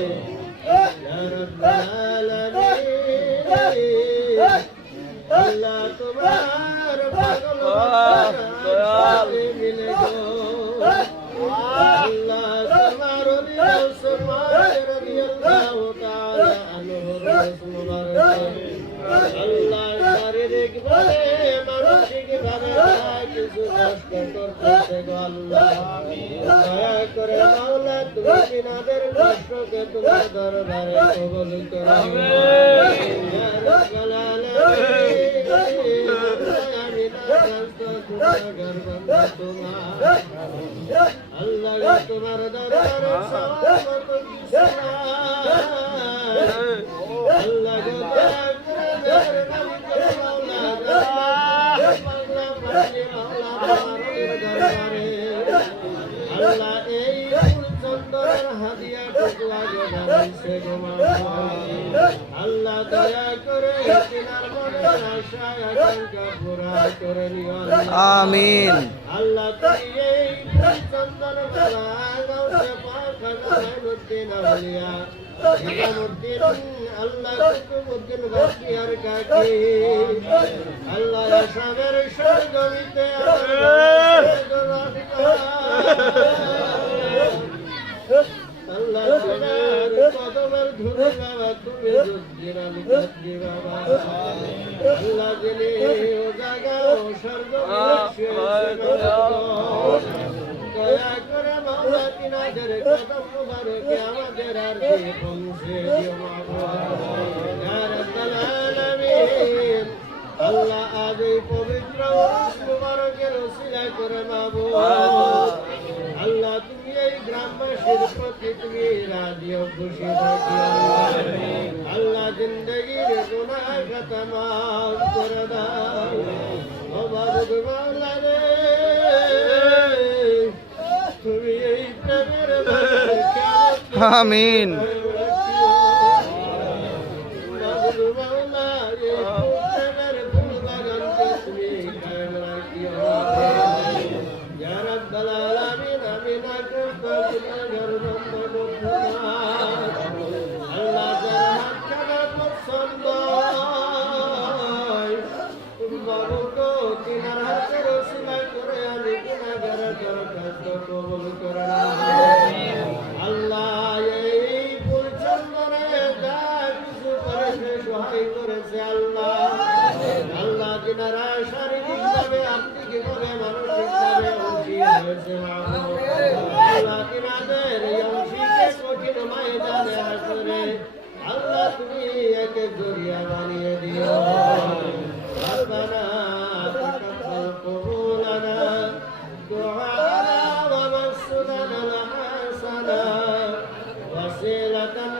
ইয়া রাব্বাল আলামিন আল্লাহ তোমার পাগল দয়াল মিলে গো আল্লাহ তোমার ওলি ওসমান রাদিয়াল্লাহু তাআলা আনহু রাসূল মুবারক আল্লাহ শারীরিক ভাবে মানসিক ভাবে কিছু কষ্ট করতেছে গো আল্লাহ দয়া করে মাওলা তুমি বিনাদের কষ্টকে তোমার দরবারে কবুল করো ইয়া রাব্বাল আলামিন আল্লাহ তোমার দরবারে সওয়াব আল্লাহ আল্লাহ এই চন্দনের হাদিয়াটুকু আগে জানাইছে গো আল্লাহ দয়া করে তিনার মনের আশা আকাঙ্ক্ষা পুরা করে নিও আমিন। আল্লাহ তুমি এই চন্দন কলা গাউসে পাক হাসানুদ্দিন আউলিয়া নিজামুদ্দিন আল্লাহ কুতুবউদ্দিন বাখতিয়ার কাকি আল্লাহ আসামের স্বর্গমিতে আল্লাহ তোমার কদমের ধুলো বাবা তুমি জুজিরানি কাকি বাবা আল্লাহ জেনে ও জায়গা ও স্বর্গ দয়া করে মাওলা তিনাদের কদম মুবারকে আমাদের আর পৌঁছে দিও ইয়া রাব্বাল আলামিন আল্লাহ আজ এই পবিত্র মুবারকের ওসিলা করে মাবুদ আল্লাহ তুমি এই গ্রামবাসীর প্রতি তুমি রাজি ও খুশি থাকিও আল্লাহ জিন্দগির গুনাহ খাতা মাফ করে দাও ও মাবুদ মাওলা রে তুমি এই প্রেমের আমিন। আল্লাহ তুমি একে জরিয়া বানিয়ে দিও রব্বানা তাকাব্বাল কবুলানা দুআনা ওয়া মাসসানা হাসানা ওয়াসিলাতান